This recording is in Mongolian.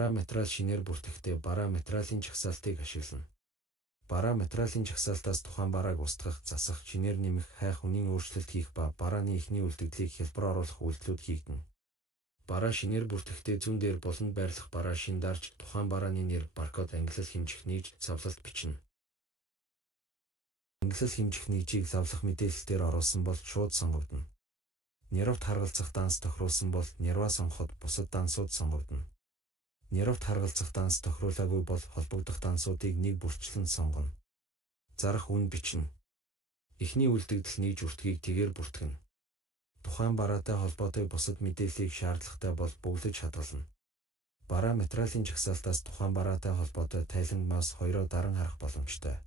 Бараа материал шинээр бүртгэхдээ бараа материалын жагсаалтыг ашиглана. Бараа материалын жагсаалтаас тухайн барааг устгах, засах, шинээр нэмэх, хайх, үнийн өөрчлөлт хийх ба барааны эхний үлдэгдлийг хялбар оруулах үйлдэлүүд хийгдэнэ. Бараа шинээр бүртгэхдээ зүүн дээр болонд байрлах бараа шин дарж, тухайн барааны нэр, баркод, ангилал хэмжих нэгж, савлалт бичнэ. Ангилал хэмжих нэгжийг савлах мэдээлэлээр оруулсан бол шууд сонгогдно. Нярвт харгалзах данс тохируулсан бол нярваа сонгоход бусад дансууд сонгогдно. Нярвт харгалзах данс тохируулаагүй бол холбогдох дансуудыг нэг бүрчлэн сонгоно. Зарах үн бичнэ. Эхний үлдэгдэл нэгж үртгийг тэгээр бүртгэнэ. Тухайн бараатай холбоотой бусад мэдээллийг шаардлагатай бол бөглөж хадгална. Бараа материалын жагсаалтаас тухайн бараатай холбоотой тайлан мас хоёроо даран харах боломжтой.